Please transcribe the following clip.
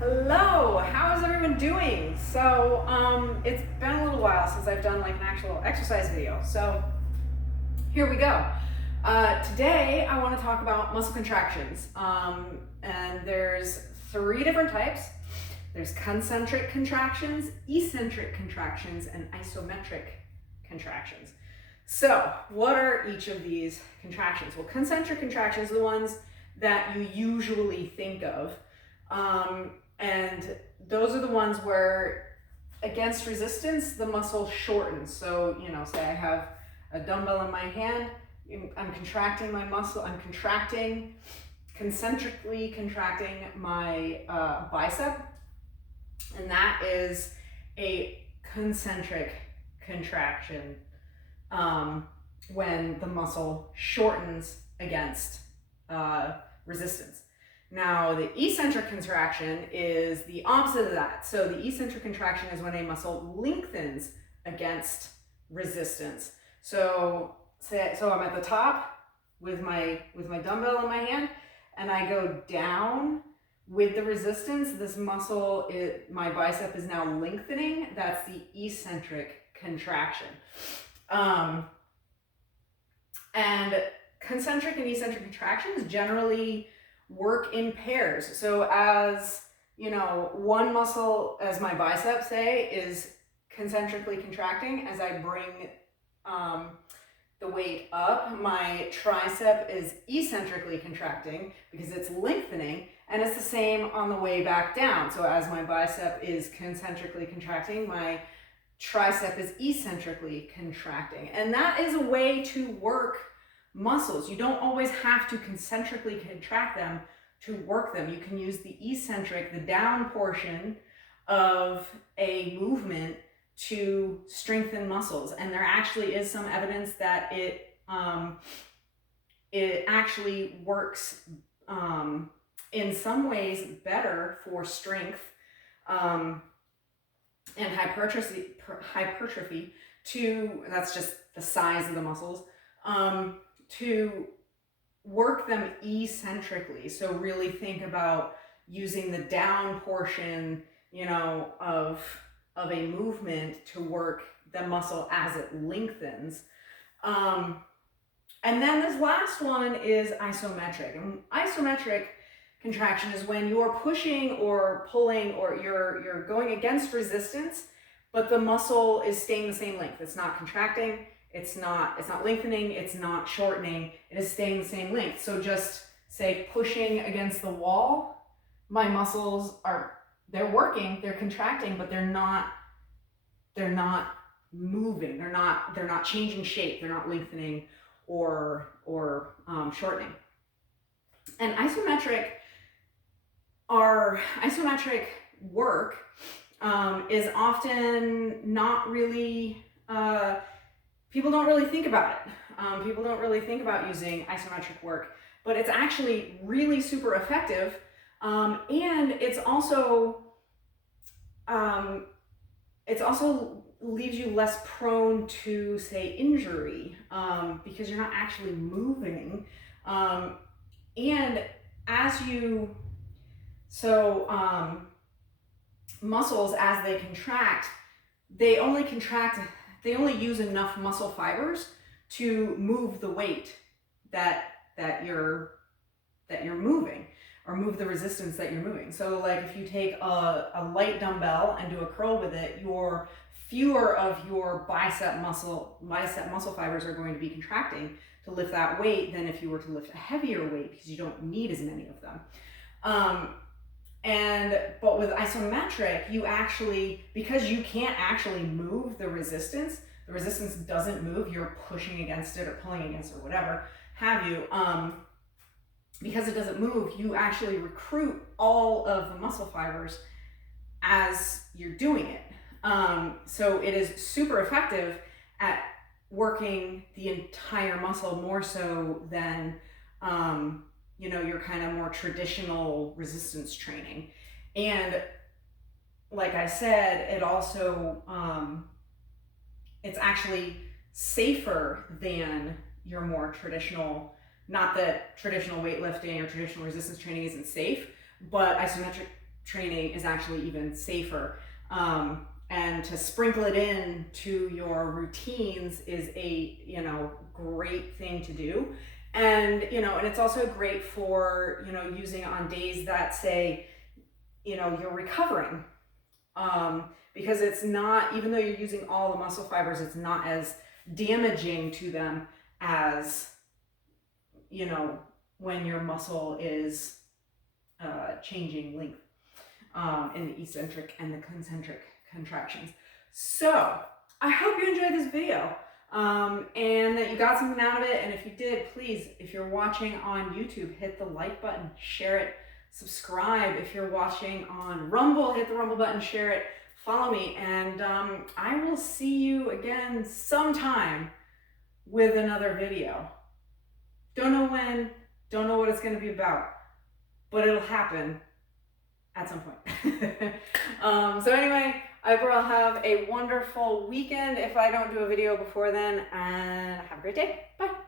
Hello, how is everyone doing? It's been a little while since I've done like an actual exercise video. So here we go. Today I want to talk about muscle contractions. And there's 3 different types. There's concentric contractions, eccentric contractions, and isometric contractions. So what are each of these contractions? Well, concentric contractions are the ones that you usually think of. And those are the ones where against resistance, the muscle shortens. So, say I have a dumbbell in my hand, I'm contracting my muscle, I'm concentrically contracting my bicep, and that is a concentric contraction when the muscle shortens against resistance. Now, the eccentric contraction is the opposite of that. So the eccentric contraction is when a muscle lengthens against resistance. So I'm at the top with my dumbbell in my hand, and I go down with the resistance. This muscle, my bicep is now lengthening. That's the eccentric contraction. And concentric and eccentric contractions generally work in pairs. So as one muscle, as my bicep say, is concentrically contracting, as I bring the weight up, my tricep is eccentrically contracting because it's lengthening, and it's the same on the way back down. So as my bicep is concentrically contracting, my tricep is eccentrically contracting. And that is a way to work muscles. You don't always have to concentrically contract them to work them. You can use the eccentric, the down portion of a movement to strengthen muscles. And there actually is some evidence that it actually works in some ways better for strength and hypertrophy that's just the size of the muscles, to work them eccentrically. So really think about using the down portion, of a movement to work the muscle as it lengthens. And then this last one is isometric. And isometric contraction is when you're pushing or pulling, or you're going against resistance, but the muscle is staying the same length. It's not contracting. It's not lengthening, it's not shortening, it is staying the same length. So just say pushing against the wall, my muscles they're working, they're contracting, but they're not moving, they're not changing shape, they're not lengthening or shortening. And isometric work is often not really people don't really think about it. People don't really think about using isometric work, but it's actually really super effective. And it's also leaves you less prone to, say, injury, because you're not actually moving. And muscles, as they contract, they only use enough muscle fibers to move the weight that you're moving, or move the resistance that you're moving. So like if you take a light dumbbell and do a curl with it, fewer of your bicep muscle fibers are going to be contracting to lift that weight than if you were to lift a heavier weight, because you don't need as many of them. But with isometric, you actually, because you can't actually move the resistance doesn't move, you're pushing against it or pulling against it or whatever have you, because it doesn't move, you actually recruit all of the muscle fibers as you're doing it. So it is super effective at working the entire muscle, more so than your kind of more traditional resistance training. And like I said, it also it's actually safer than your more traditional, not that traditional weightlifting or traditional resistance training isn't safe, but isometric training is actually even safer. And to sprinkle it in to your routines is a, you know, great thing to do. And, you know, and it's also great for, you know, using on days that say, you know, you're recovering. Because it's not, even though you're using all the muscle fibers, it's not as damaging to them as, you know, when your muscle is changing length in the eccentric and the concentric contractions. So I hope you enjoyed this video and that you got something out of it. And if you did, please, if you're watching on YouTube, hit the like button, share it, subscribe. If you're watching on Rumble, hit the Rumble button, share it, follow me, and I will see you again sometime with another video. Don't know when, don't know what it's going to be about, but it'll happen at some point. So anyway, I hope I'll have a wonderful weekend if I don't do a video before then, and have a great day. Bye.